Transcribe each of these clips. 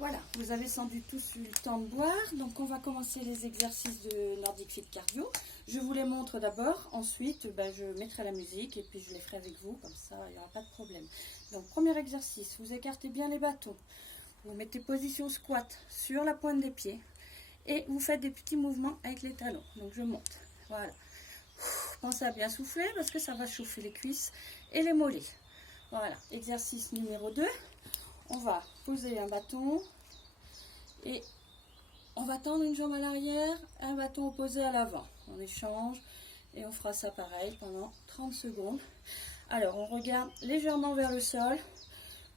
Voilà, vous avez sans doute tous eu le temps de boire, donc on va commencer les exercices de Nordic Fit Cardio. Je vous les montre d'abord, ensuite je mettrai la musique et puis je les ferai avec vous, comme ça il n'y aura pas de problème. Donc premier exercice, vous écartez bien les bâtons, vous mettez position squat sur la pointe des pieds et vous faites des petits mouvements avec les talons. Donc je monte, voilà. Pensez à bien souffler parce que ça va chauffer les cuisses et les mollets. Voilà, exercice numéro 2. On va poser un bâton et on va tendre une jambe à l'arrière, un bâton opposé à l'avant. On échange et on fera ça pareil pendant 30 secondes. Alors, on regarde légèrement vers le sol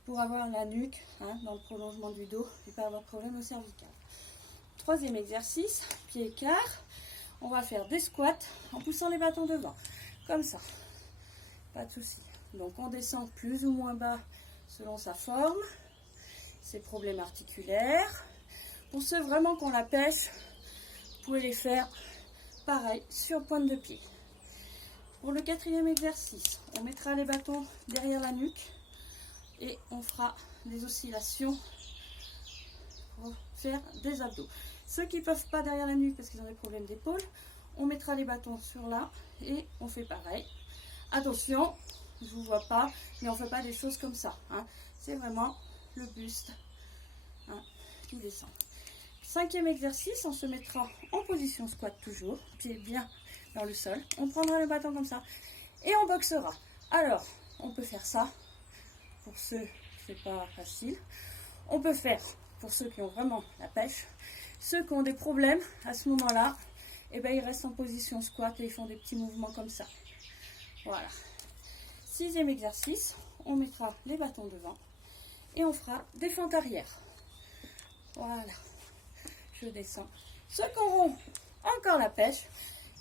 pour avoir la nuque dans le prolongement du dos et pas avoir de problème au cervical. Troisième exercice, pied écart. On va faire des squats en poussant les bâtons devant, comme ça. Pas de souci. Donc, on descend plus ou moins bas selon sa forme. Ces problèmes articulaires. Pour ceux vraiment qu'on la pêche, vous pouvez les faire pareil sur pointe de pied. Pour le quatrième exercice, on mettra les bâtons derrière la nuque et on fera des oscillations pour faire des abdos. Ceux qui ne peuvent pas derrière la nuque parce qu'ils ont des problèmes d'épaule, on mettra les bâtons sur là et on fait pareil. Attention, je ne vous vois pas, mais on ne fait pas des choses comme ça. C'est vraiment le buste qui descend. Cinquième exercice, on se mettra en position squat toujours, pied bien dans le sol. On prendra le bâton comme ça et on boxera. Alors, on peut faire ça pour ceux qui c'est pas facile. On peut faire pour ceux qui ont vraiment la pêche. Ceux qui ont des problèmes à ce moment-là, ils restent en position squat et ils font des petits mouvements comme ça. Voilà. Sixième exercice, on mettra les bâtons devant et on fera des fentes arrière. Voilà. Je descends. Ceux qui auront encore la pêche,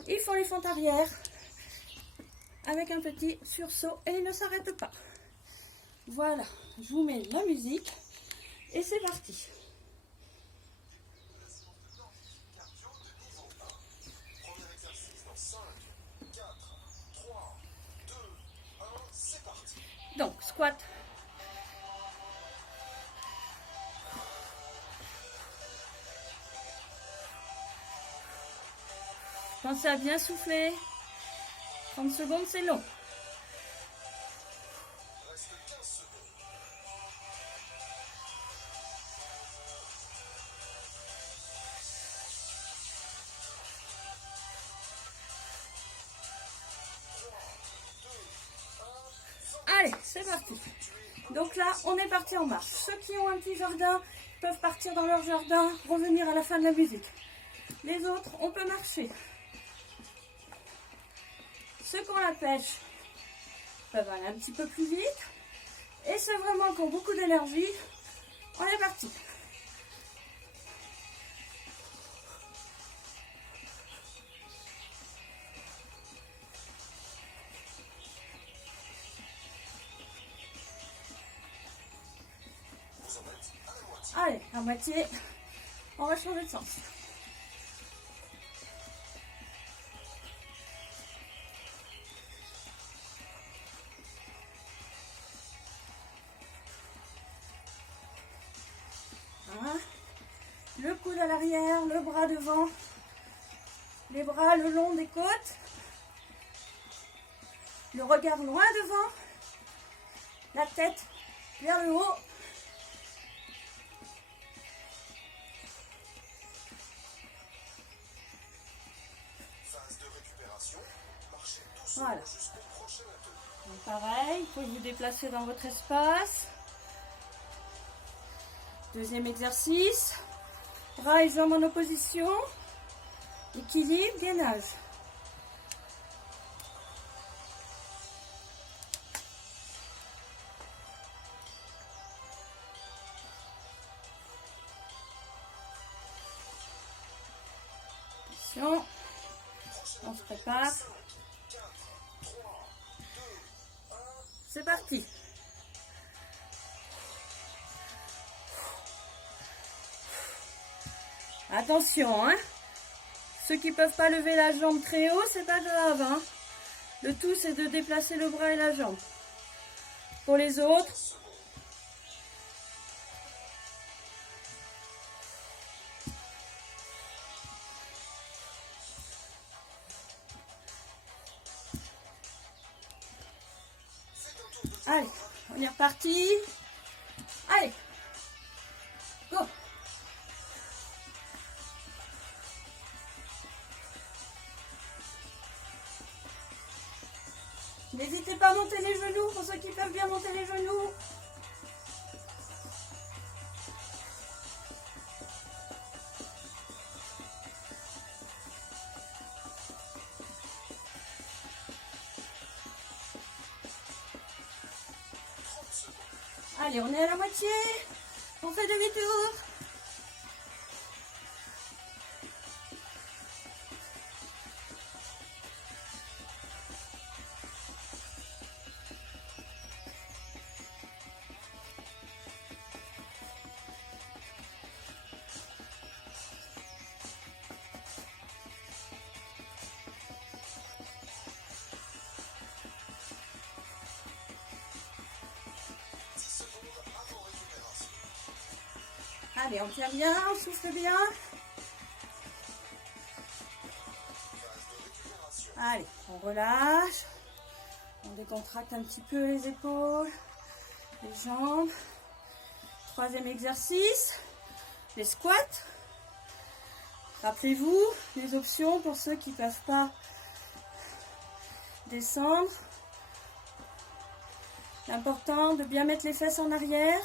ils font les fentes arrière avec un petit sursaut et ils ne s'arrêtent pas. Voilà, je vous mets la musique et c'est parti. Donc, squat. Pensez à bien souffler. 30 secondes, c'est long. Allez, c'est parti. Donc là, on est parti en marche. Ceux qui ont un petit jardin peuvent partir dans leur jardin, revenir à la fin de la musique. Les autres, on peut marcher. Ceux qui ont la pêche peuvent aller un petit peu plus vite. Et ceux vraiment qui ont beaucoup d'énergie, on est parti. Allez, à moitié, on va changer de sens. Le coude à l'arrière, le bras devant, les bras le long des côtes, le regard loin devant, la tête vers le haut. Voilà. Donc pareil, il faut vous déplacer dans votre espace. Deuxième exercice. Bras et jambes en opposition. Équilibre, gainage. Attention. On se prépare. C'est parti. Attention, Ceux qui ne peuvent pas lever la jambe très haut, c'est pas grave, Le tout, c'est de déplacer le bras et la jambe. Pour les autres, Allez, on est reparti. Allez, go. N'hésitez pas à monter les genoux pour ceux qui peuvent bien monter les genoux. Allez, on est à la moitié. On fait demi-tour. Allez, on tient bien, on souffle bien. Allez, on relâche. On décontracte un petit peu les épaules, les jambes. Troisième exercice, les squats. Rappelez-vous les options pour ceux qui ne peuvent pas descendre. L'important de bien mettre les fesses en arrière.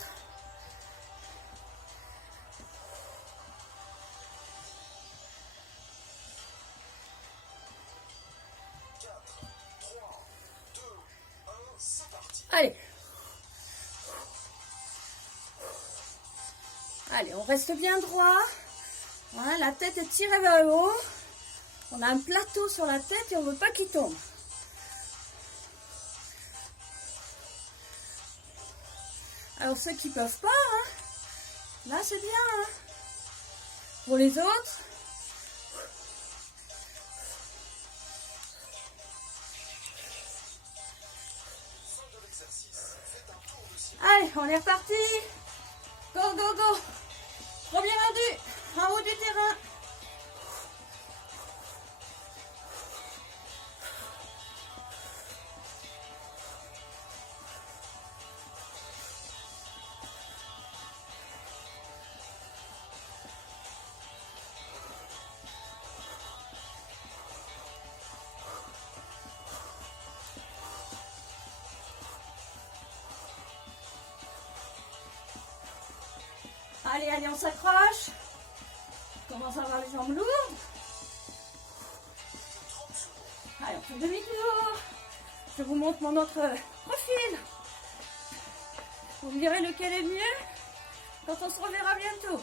Allez. Allez, on reste bien droit. Voilà, la tête est tirée vers le haut. On a un plateau sur la tête et on ne veut pas qu'il tombe. Alors ceux qui ne peuvent pas, hein, là c'est bien. Hein. Pour les autres, allez, on est reparti. Go, go, go. Premier rendu, en haut du terrain. Allez, allez, on s'accroche. On commence à avoir les jambes lourdes. Allez, on fait demi-tour. Je vous montre mon autre profil. Vous me direz lequel est le mieux quand on se reverra bientôt.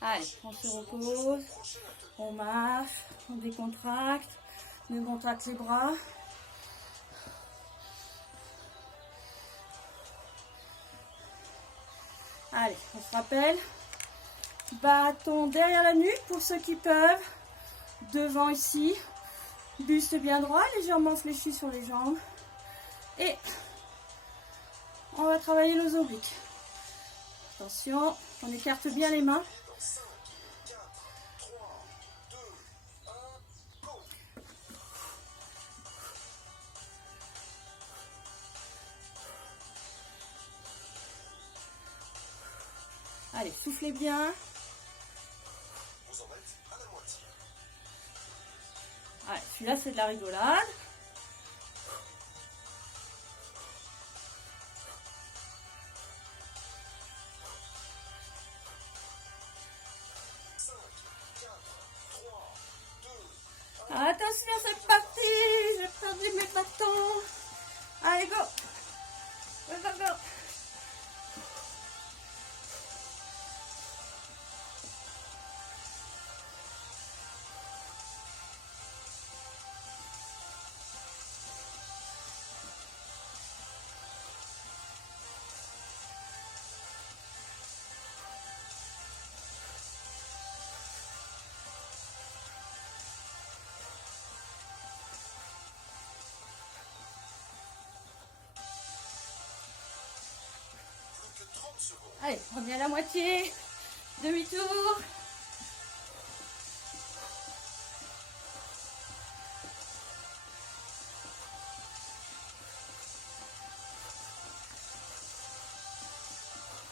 Allez, on se repose, on marche, on décontracte, on décontracte les bras. Allez, on se rappelle, bâton derrière la nuque pour ceux qui peuvent, devant ici, buste bien droit, légèrement fléchi sur les jambes. Et on va travailler nos obliques. Attention, on écarte bien les mains. Allez, soufflez bien. Allez, celui-là, c'est de la rigolade. Attention, c'est parti. J'ai perdu mes bâtons. Allez, go. Go, go, go. Allez, on est à la moitié. Demi-tour.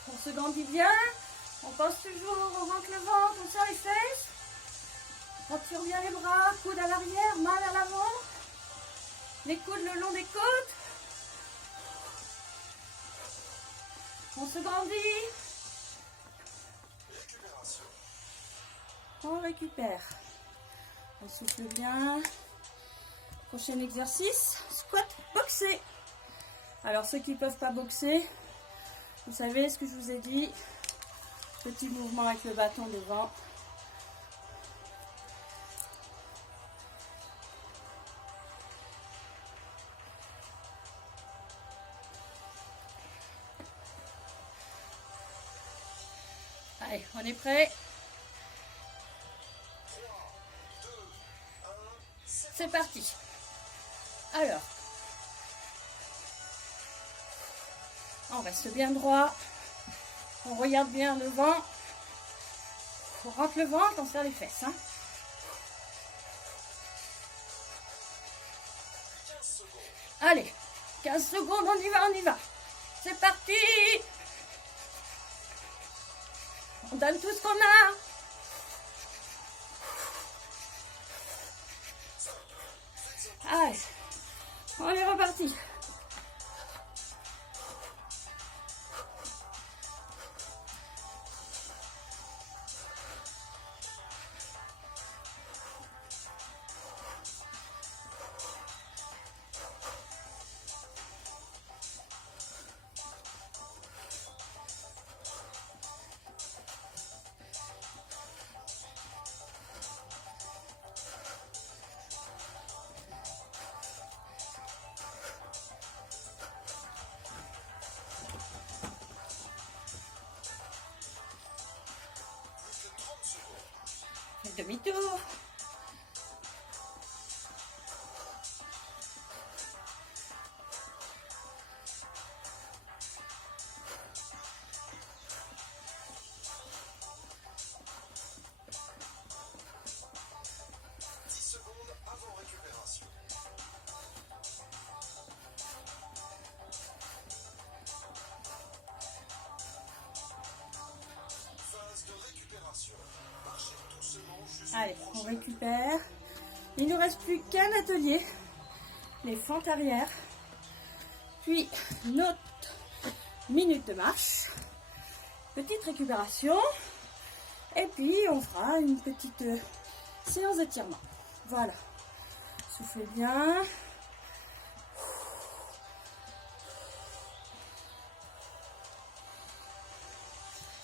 On se grandit bien. On pense toujours, on rentre le ventre, on serre les fesses. On tire bien les bras, coudes à l'arrière, main vers l'avant. Les coudes le long des côtes. On se grandit. On récupère. On souffle bien. Prochain exercice, squat boxé. Alors ceux qui ne peuvent pas boxer, vous savez ce que je vous ai dit. Petit mouvement avec le bâton devant. Allez, on est prêt. C'est parti. Alors, on reste bien droit. On regarde bien devant. On rentre le ventre, on serre les fesses. Hein. Allez, 15 secondes, on y va. C'est parti. On donne tout ce qu'on a. Allez, on est reparti. Demi-tour. Allez, on récupère. Il ne nous reste plus qu'un atelier. Les fentes arrière. Puis notre minute de marche. Petite récupération. Et puis on fera une petite séance d'étirement. Voilà. Soufflez bien.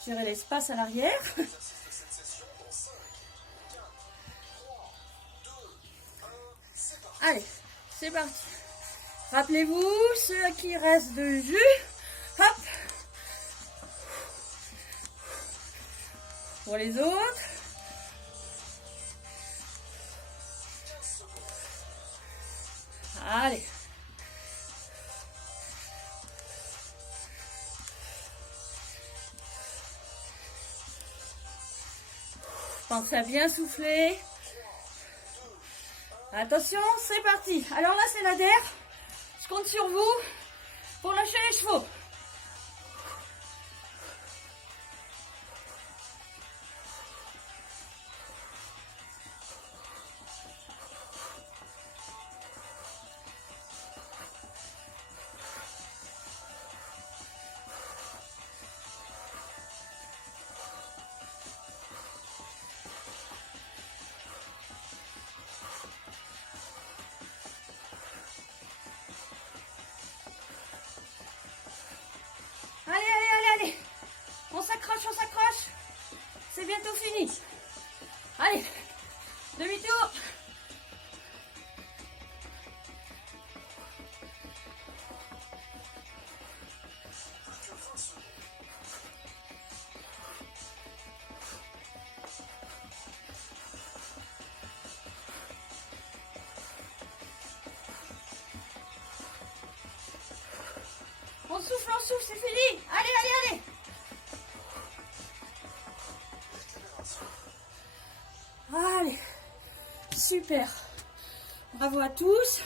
Gérez l'espace à l'arrière. Allez, c'est parti. Rappelez-vous, ce qui reste de jus, hop. Pour les autres. Allez. Pensez à bien souffler. Attention, c'est parti. Alors là, c'est la der. Je compte sur vous pour lâcher les chevaux. Allez. On s'accroche. C'est bientôt fini. Allez, demi-tour. On souffle, c'est fini. Allez. Super. Bravo à tous.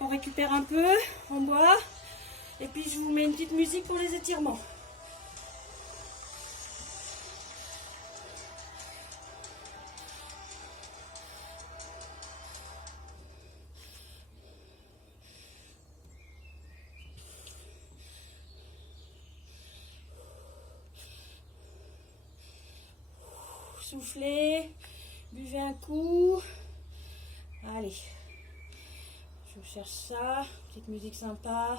On récupère un peu, on boit. Et puis je vous mets une petite musique pour les étirements. Soufflez, buvez un coup. Allez, je cherche ça. Petite musique sympa,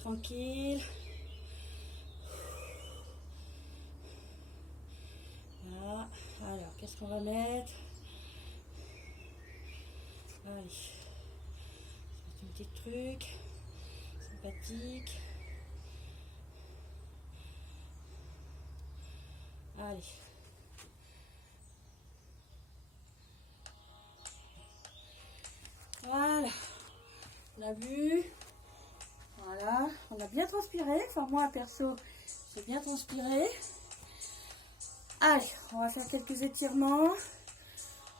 tranquille. Voilà. Alors, qu'est-ce qu'on va mettre? Allez, c'est un petit truc sympathique. Allez. Voilà, on a vu, voilà, on a bien transpiré, enfin moi perso, j'ai bien transpiré. Allez, on va faire quelques étirements,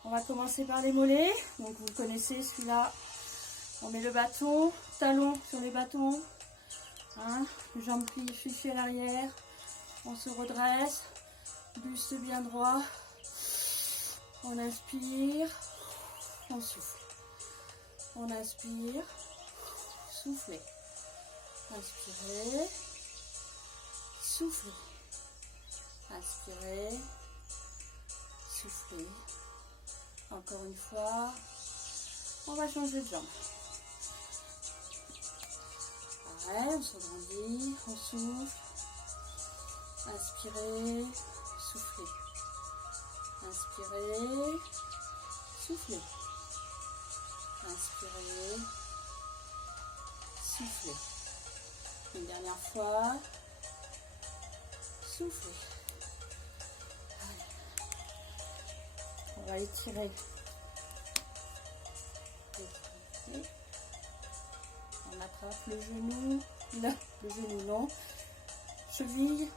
on va commencer par les mollets, donc vous connaissez celui-là, on met le bâton, talon sur les bâtons, hein, jambes pliées à l'arrière, on se redresse, buste bien droit, on inspire, on souffle. On inspire, soufflez, inspirez, soufflez, inspirez, soufflez. Encore une fois, on va changer de jambe. Pareil, on se grandit, on souffle, inspirez, soufflez, inspirez, soufflez. Inspirez, soufflez. Une dernière fois, soufflez. Allez. On va étirer. On attrape le genou, là, le genou non. Cheville,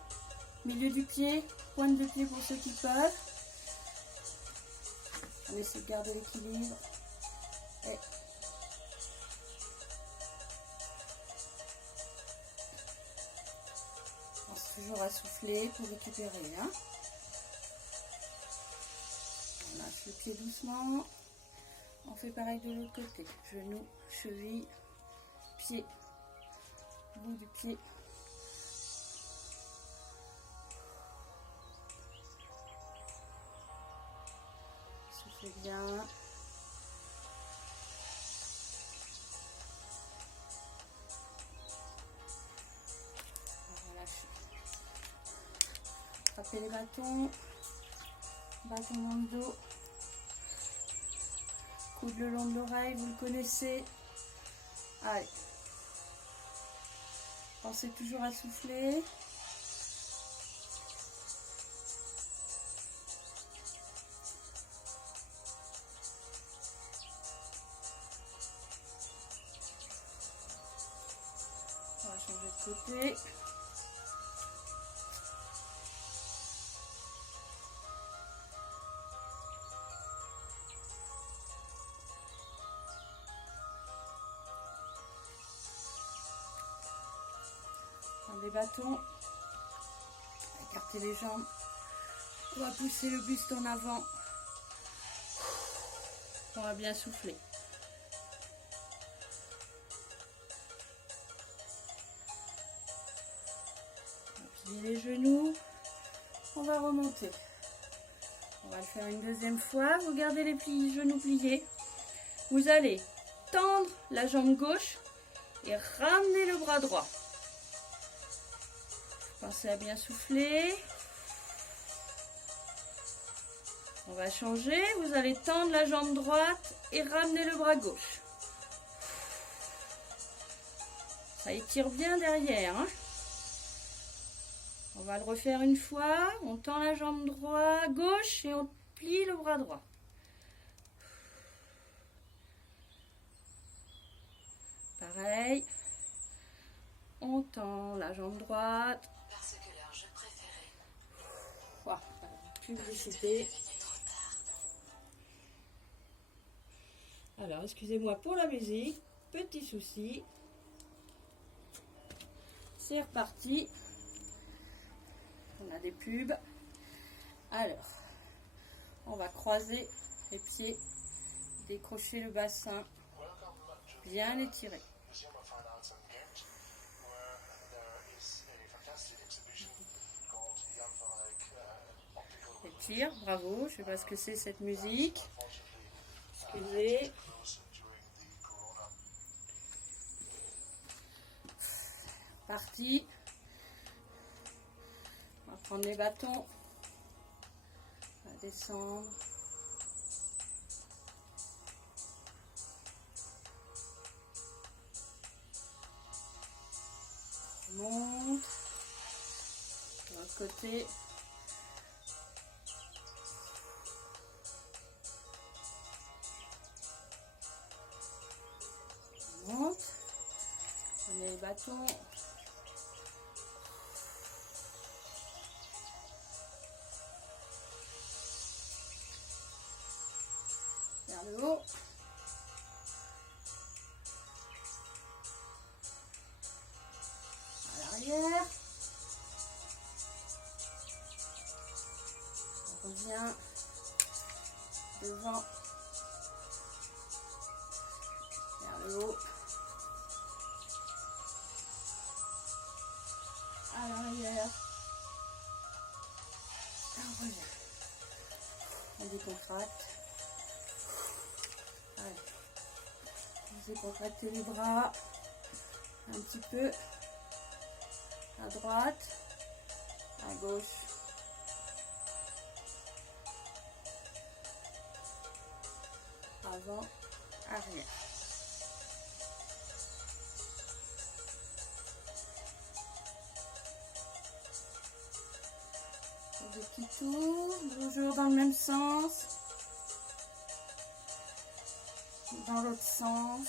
milieu du pied, pointe de pied pour ceux qui peuvent. On essaie de garder l'équilibre. Et on pense toujours à souffler pour récupérer. Hein. On lâche le pied doucement. On fait pareil de l'autre côté. Genou, cheville, pied, bout du pied. Soufflez bien. Attrapez les bâtons, bâton dans le dos, coude le long de l'oreille, vous le connaissez. Allez, pensez toujours à souffler. On va changer de côté. Les bâtons, écartez les jambes, on va pousser le buste en avant, on va bien souffler. On va plier les genoux, on va remonter. On va le faire une deuxième fois, vous gardez les genoux pliés, vous allez tendre la jambe gauche et ramener le bras droit. Pensez à bien souffler. On va changer. Vous allez tendre la jambe droite et ramener le bras gauche. Ça étire bien derrière. Hein. On va le refaire une fois. On tend la jambe droite, gauche et on plie le bras droit. Pareil. On tend la jambe droite. Parce que leur jeu préféré. Wow, publicité. Alors, excusez-moi pour la musique, petit souci. C'est reparti. On a des pubs. Alors, on va croiser les pieds, décrocher le bassin, bien étirer. Étire, bravo, je sais pas ce que c'est cette musique. Excusez. Parti. On va prendre les bâtons. On va descendre. On monte. De l'autre côté. On monte. Prenez les bâtons. Vers le haut. À l'arrière. On revient devant. Vers le haut. À l'arrière. On revient. On décontracte. Allez. Vous décontractez les bras un petit peu à droite, à gauche. Avant, arrière. Des petits tours, toujours dans le même sens. Dans l'autre sens.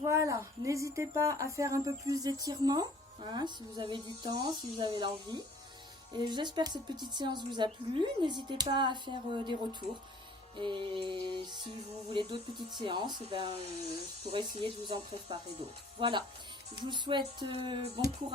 Voilà, n'hésitez pas à faire un peu plus d'étirement, hein, si vous avez du temps, si vous avez l'envie. Et j'espère que cette petite séance vous a plu. N'hésitez pas à faire des retours. Et si vous voulez d'autres petites séances, je pourrai essayer de vous en préparer d'autres. Voilà, je vous souhaite bon courage.